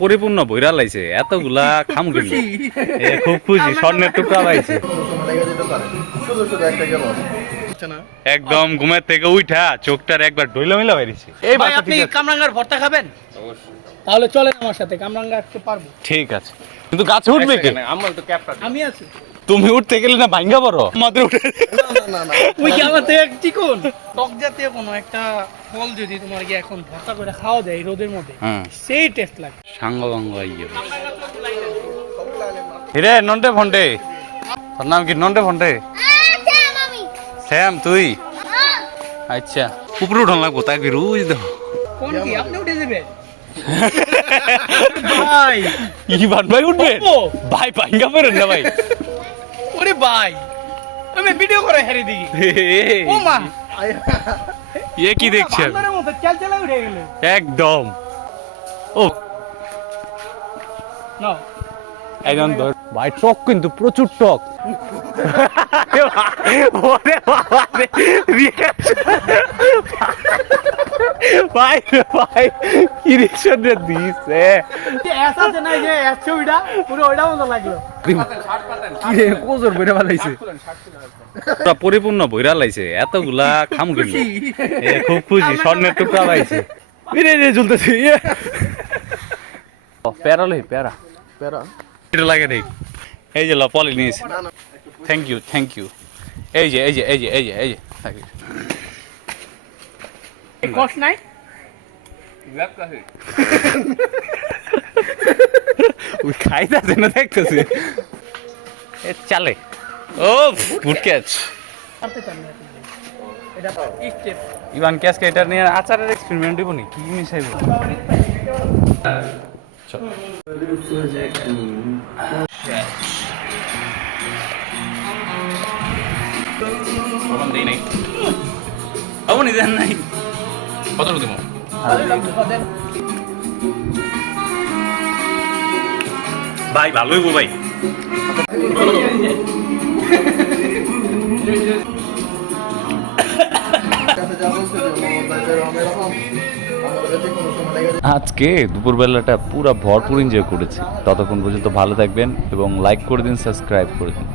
পরিপূর্ণ বইরা লাইছে এতগুলা খাম কিন্তু খুব খুশি স্বর্ণের টুকরা পাইছে একদম ঘুমের থেকে উঠা চোখটার একবার ঢইলা মিলা বাইরেছে। এই ভাই আপনি কামরাঙ্গার ভর্তা খাবেন? তাহলে চলেন আমার সাথে, কামরাঙ্গা আসতে পারবো। ঠিক আছে, কিন্তু গাছে উঠবে কে? আমি আছি। তুমি উঠতে গেলে না ভাঙ্গা বড় আমাদের উঠে ওই কি আমার থেকে চিকন টক জাতীয় কোনো একটা ফল যদি তোমার কি এখন ভর্তা করে খাওয়া যায় রোদের মধ্যে, সেই টেস্ট লাগে। সাঙ্গবাঙ্গ আইয়ে হিরে নন্টে ফন্টে, তোর নাম কি? নন্টে ফন্টে শ্যাম, তুই? আচ্ছা, উপরে উঠান লাগবো তাকে রোজ দেখো। কোন কি আপনি উঠে যাবেন? ভাই ইবান ভাই উঠবেন? ভাই ভাঙ্গা পড়েন না ভাই। ওরে ভাই আমি ভিডিও করে হেরে দিই। ও মা এ কি দেখছেন? বান্দরের মতো চাল চালা উঠে গেল একদম। ও না একদম ধর ভাই, টক কিন্তু প্রচুর টক। ভাই ভাই কি রিঅ্যাকশন দিছে? এসা যে নাই যে ছবিটা পুরো ওইটা মতো লাগলো। কি রে কোজর বইরা বানাইছে? পুরো পরিপূর্ণ বইরা লাইছে এতগুলা খাম কিন্তু খুব খুশি স্বর্ণের টুকরা পাইছে। রে রে ঝুলতেছে প্যারা লই প্যারা প্যারা এটা লাগে রে। এই যে লপলি নিস, থ্যাংক ইউ থ্যাংক ইউ। এই যে এই যে এই যে এই যে এই যে কষ্ট নাই ওই খাইতেছে না দেখতেছে এ চালে। ও গুড ক্যাচ। ইভান ক্যাচ কে এটা নিয়ে আচারের এক্সপেরিমেন্ট দিব নি কি মিশাইব? দেই নাই আপনি দেন নাই কত দিব? ভাই ভালোই গো ভাই। আজকে দুপুরবেলাটা পুরো ভরপুর এনজয় করেছি। ততক্ষণ পর্যন্ত ভালো থাকবেন এবং লাইক করে দিন, সাবস্ক্রাইব করে দিন।